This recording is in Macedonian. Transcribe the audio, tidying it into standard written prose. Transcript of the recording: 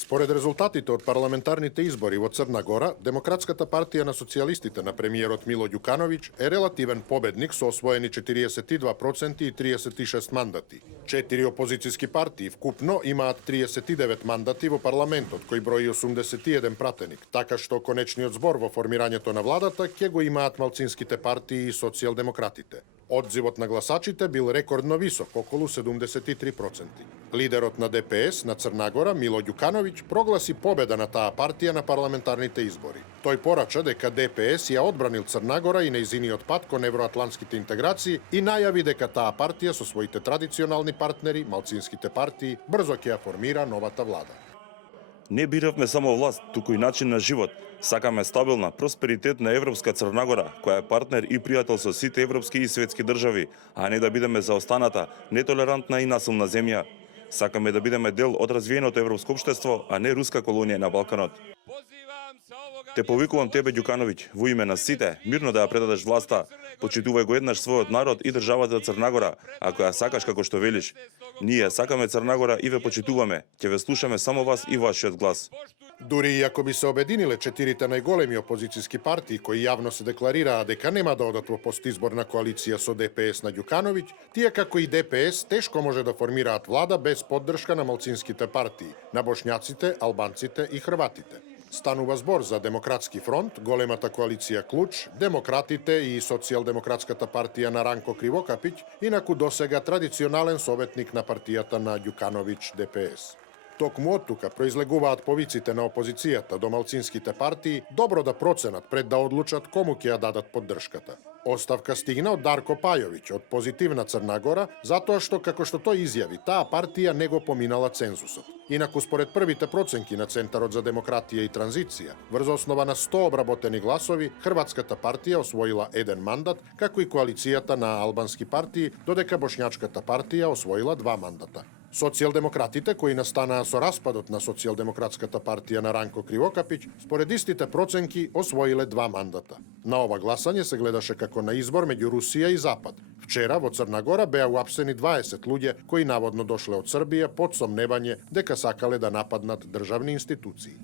Според резултатите од парламентарните избори во Црна Гора, Демократската партија на социјалистите на премиерот Мило Ѓукановиќ е релативен победник со освоени 42% и 36 мандати. 4 опозицијски партии вкупно имаат 39 мандати во парламентот, кој брои 81 пратеник, така што конечниот збор во формирањето на владата ќе го имаат малцинските партии и социјалдемократите. Одзивот на гласачите бил рекордно висок, околу 73%. Лидерот на ДПС на Црна Гора, Мило Ѓукановиќ, прогласи победа на таа партија на парламентарните избори. Тој порача дека ДПС ја одбранил Црна Гора и нејзиниот пат кон евроатлантските интеграции и најави дека таа партија со своите традиционални партнери, малцинските партии, брзо ќе ја формира новата влада. Не биравме само власт, туку и начин на живот. Сакаме стабилна, просперитетна европска Црна Гора, која е партнер и пријател со сите европски и светски држави, а не да бидеме заостаната, нетолерантна и насилна земја. Сакаме да бидеме дел од развиеното европско општество, а не руска колонија на Балканот. Те повикувам тебе, Ѓукановиќ, во име на сите, мирно да ја предадеш власта. Почитувај го еднаш својот народ и државата Црна Гора, ако ја сакаш како што велиш. Ние сакаме Црна Гора и ве почитуваме. Ќе ве слушаме само вас и вашиот глас. Дури и ако би се обединиле четирите најголеми опозицијски партии кои јавно се декларираа дека нема да одат во постизборна коалиција со ДПС на Ѓукановиќ, тие како и ДПС тешко може да формираат влада без поддршка на малцинските партии, на бошњаците, албанците и хрватите. Станува збор за Демократски фронт, големата коалиција Клуч, Демократите и Социјалдемократската партија на Ранко Кривокапиќ, инаку досега традиционален советник на партијата на Ѓукановиќ ДПС. Токму од тука произлегуваат повиците на опозицијата до малцинските партии добро да проценат пред да одлучат кому ќе ја дадат поддршката. Оставка стигна од Дарко Пајовиќ од Позитивна Црна Гора, затоа што, како што тој изјави, таа партија не го поминала цензусот. Инаку, според првите проценки на Центарот за демократија и транзиција, врз основа на 100 обработени гласови, Хрватската партија освоила 1 мандат, како и коалицијата на албански партии, додека Бошњачката партија освоила 2 мандата. Социјалдемократите, кои настанаа со распадот на Социјалдемократската партија на Ранко Кривокапиќ, според истите проценки освоиле 2 мандата. На ова гласање се гледаше како на избор меѓу Русија и Запад. Вчера во Црна Гора беа уапсени 20 луѓе кои наводно дошле од Србија под сомневање дека сакале да нападнат државни институции.